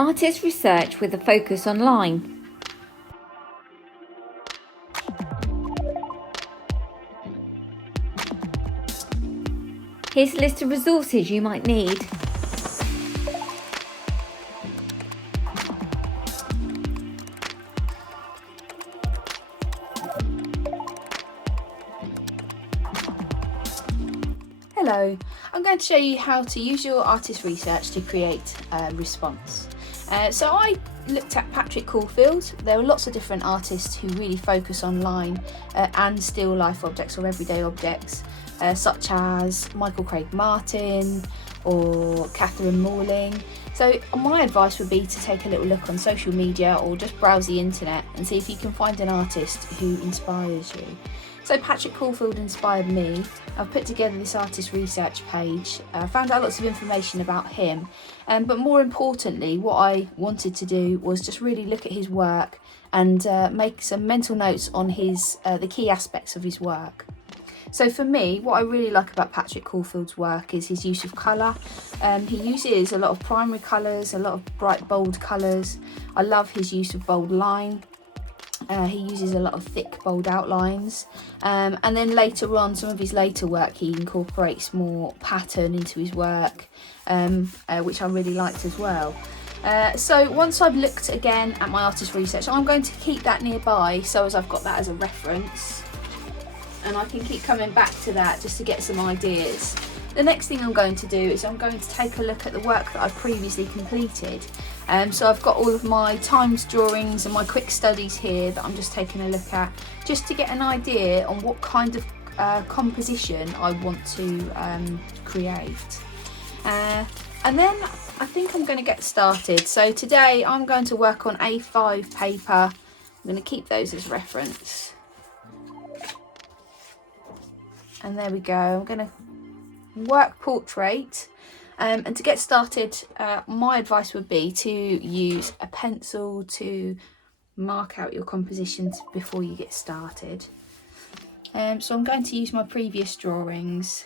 Artist research with a focus on line. Here's a list of resources you might need. Hello, I'm going to show you how to use your artist research to create a response. So I looked at Patrick Caulfield. There are lots of different artists who really focus on line and still life objects or everyday objects, such as Michael Craig Martin or Catherine Morling. So my advice would be to take a little look on social media or just browse the internet and see if you can find an artist who inspires you. So Patrick Caulfield inspired me. I've put together this artist research page, found out lots of information about him, but more importantly what I wanted to do was just really look at his work and make some mental notes on the key aspects of his work. So for me, what I really like about Patrick Caulfield's work is his use of colour. He uses a lot of primary colours, a lot of bright bold colours. I love his use of bold line. He uses a lot of thick bold outlines, and then later on, some of his later work, he incorporates more pattern into his work, which I really liked as well. So once I've looked again at my artist research, I'm going to keep that nearby so as I've got that as a reference and I can keep coming back to that just to get some ideas. The next thing I'm going to do is I'm going to take a look at the work that I've previously completed. So I've got all of my times drawings and my quick studies here that I'm just taking a look at, just to get an idea on what kind of composition I want to create. And then I think I'm going to get started. So today I'm going to work on A5 paper. I'm going to keep those as reference. And there we go. I'm going to work portrait. And to get started, my advice would be to use a pencil to mark out your compositions before you get started. So I'm going to use my previous drawings,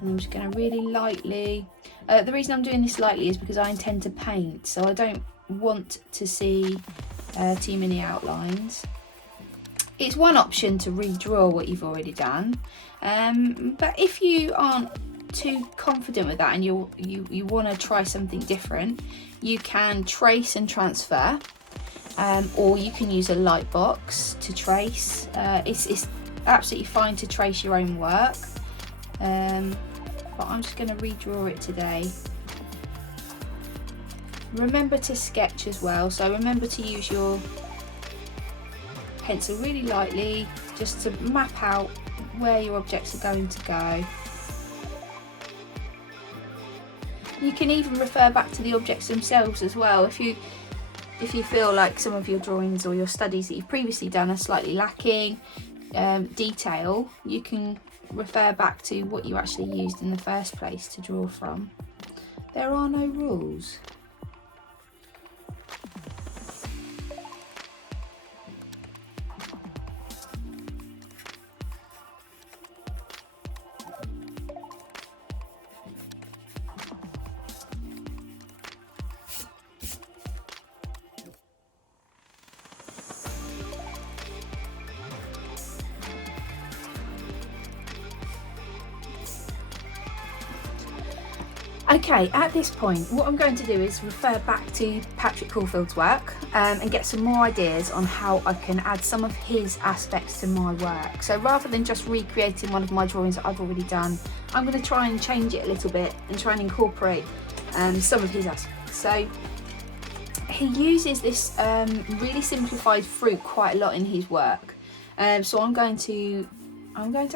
and I'm just going to really lightly, the reason I'm doing this lightly is because I intend to paint, so I don't want to see too many outlines. It's one option to redraw what you've already done, but if you aren't too confident with that and you want to try something different, you can trace and transfer, or you can use a light box to trace. It's absolutely fine to trace your own work, but I'm just going to redraw it today. Remember to sketch as well, so remember to use your pencil really lightly just to map out where your objects are going to go. You can even refer back to the objects themselves as well. If you feel like some of your drawings or your studies that you've previously done are slightly lacking detail, you can refer back to what you actually used in the first place to draw from. There are no rules. Okay, at this point, what I'm going to do is refer back to Patrick Caulfield's work and get some more ideas on how I can add some of his aspects to my work. So rather than just recreating one of my drawings that I've already done, I'm going to try and change it a little bit and try and incorporate some of his aspects. So he uses this really simplified fruit quite a lot in his work. So I'm going to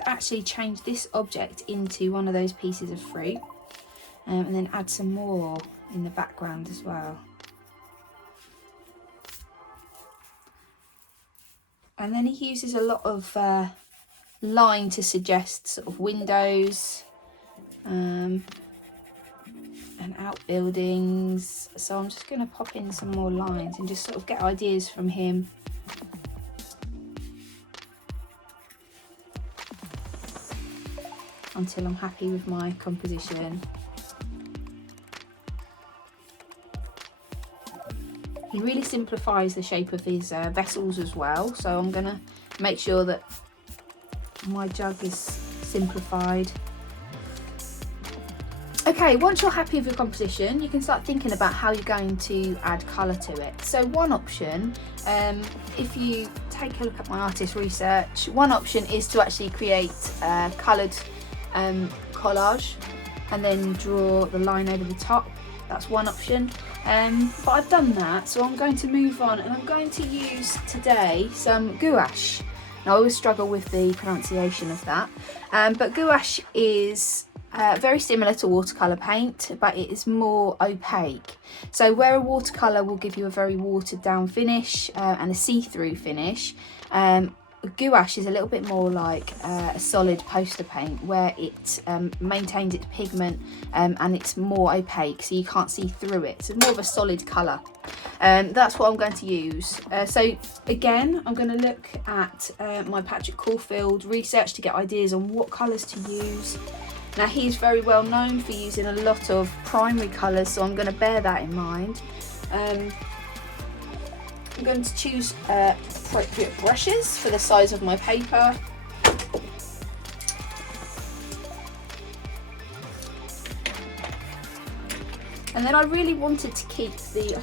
actually change this object into one of those pieces of fruit. And then add some more in the background as well. And then he uses a lot of line to suggest sort of windows and outbuildings. So I'm just going to pop in some more lines and just sort of get ideas from him. Until I'm happy with my composition. He really simplifies the shape of his vessels as well. So I'm going to make sure that my jug is simplified. Okay, once you're happy with your composition, you can start thinking about how you're going to add colour to it. So one option, if you take a look at my artist research, one option is to actually create a coloured collage and then draw the line over the top. That's one option, but I've done that, so I'm going to move on, and I'm going to use today some gouache. Now I always struggle with the pronunciation of that, but gouache is very similar to watercolour paint, but it is more opaque. So where a watercolour will give you a very watered down finish and a see-through finish, gouache is a little bit more like a solid poster paint, where it maintains its pigment and it's more opaque, so you can't see through it. So it's more of a solid colour. That's what I'm going to use. So again, I'm going to look at my Patrick Caulfield research to get ideas on what colours to use. Now he's very well known for using a lot of primary colours, so I'm going to bear that in mind. I'm going to choose appropriate brushes for the size of my paper. And then I really wanted to keep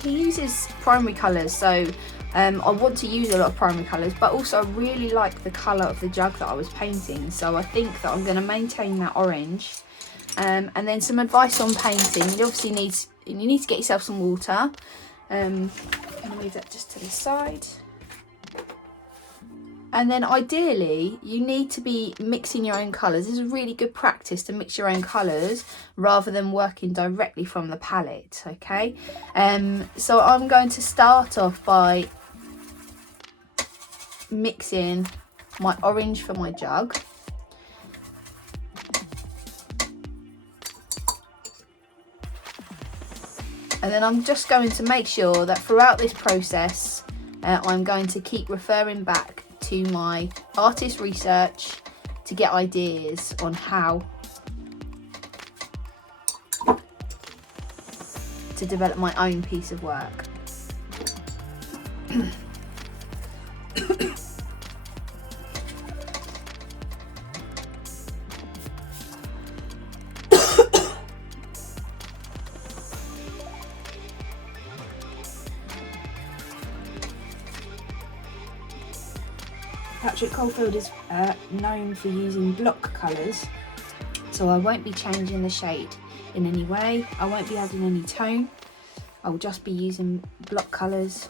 he uses primary colours, so I want to use a lot of primary colours, but also I really like the colour of the jug that I was painting, so I think that I'm going to maintain that orange. And then some advice on painting. You obviously need to get yourself some water. I'm going to move that just to the side. And then ideally, you need to be mixing your own colours. This is really good practice to mix your own colours rather than working directly from the palette, okay? So I'm going to start off by mixing my orange for my jug. And then I'm just going to make sure that throughout this process, I'm going to keep referring back to my artist research to get ideas on how to develop my own piece of work. Patrick Caulfield is known for using block colours, so I won't be changing the shade in any way. I won't be adding any tone. I will just be using block colours.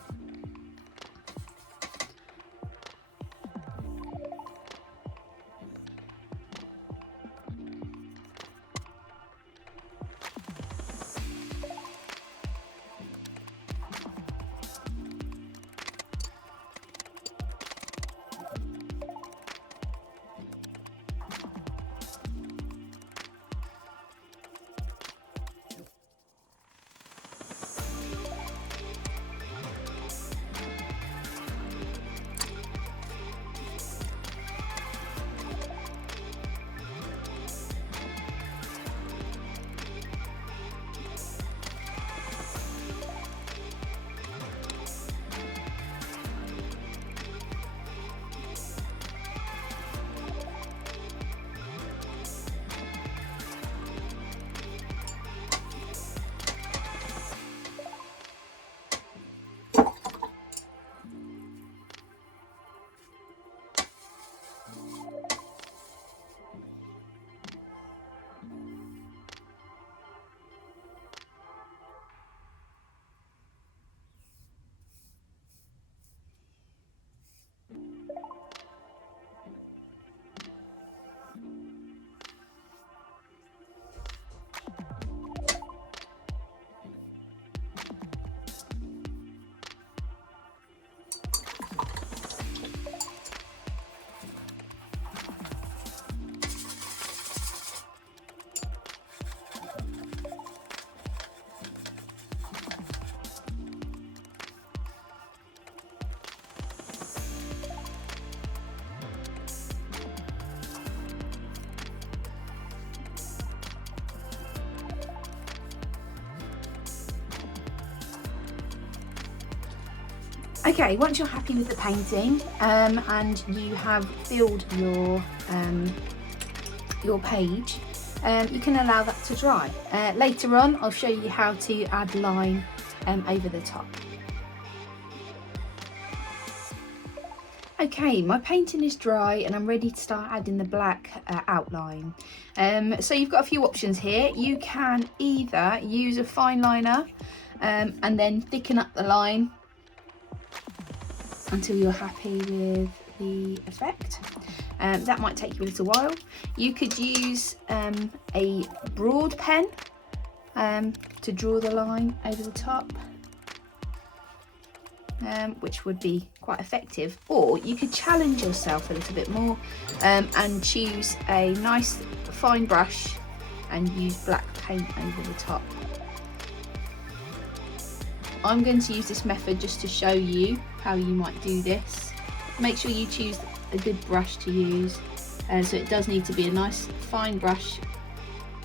Okay, once you're happy with the painting and you have filled your page, you can allow that to dry. Later on, I'll show you how to add line over the top. Okay, my painting is dry and I'm ready to start adding the black outline. So you've got a few options here. You can either use a fine liner and then thicken up the line until you're happy with the effect. That might take you a little while. You could use a broad pen to draw the line over the top, which would be quite effective. Or you could challenge yourself a little bit more and choose a nice fine brush and use black paint over the top. I'm going to use this method just to show you how you might do this. Make sure you choose a good brush to use, so it does need to be a nice fine brush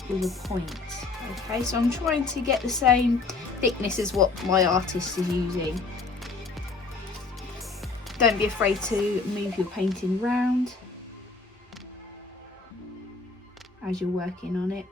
with a point. Okay, so I'm trying to get the same thickness as what my artist is using. Don't be afraid to move your painting round as you're working on it.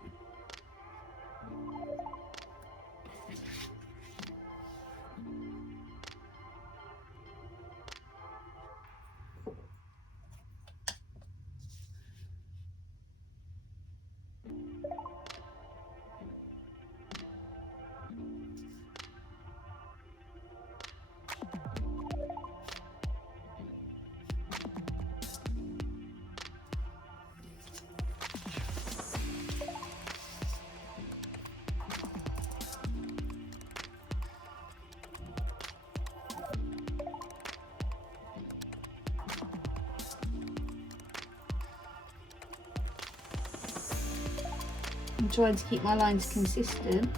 I'm trying to keep my lines consistent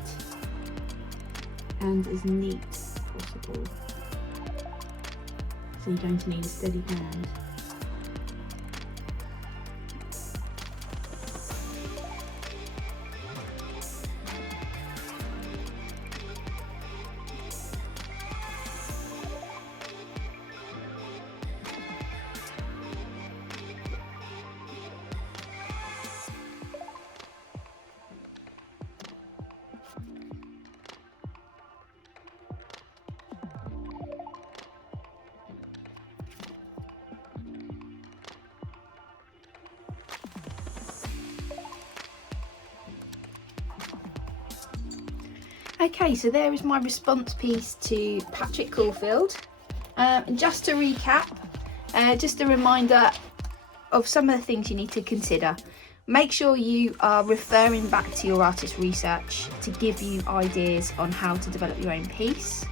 and as neat as possible. So you're going to need a steady hand. Okay, so there is my response piece to Patrick Caulfield. And just to recap, just a reminder of some of the things you need to consider. Make sure you are referring back to your artist research to give you ideas on how to develop your own piece.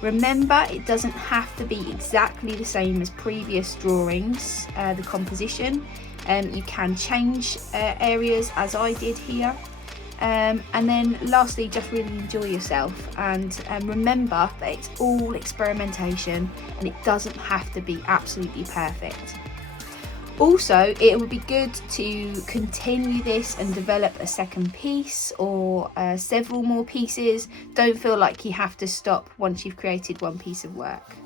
Remember, it doesn't have to be exactly the same as previous drawings, the composition. You can change areas as I did here. And then lastly, just really enjoy yourself and remember that it's all experimentation and it doesn't have to be absolutely perfect. Also, it would be good to continue this and develop a second piece or several more pieces. Don't feel like you have to stop once you've created one piece of work.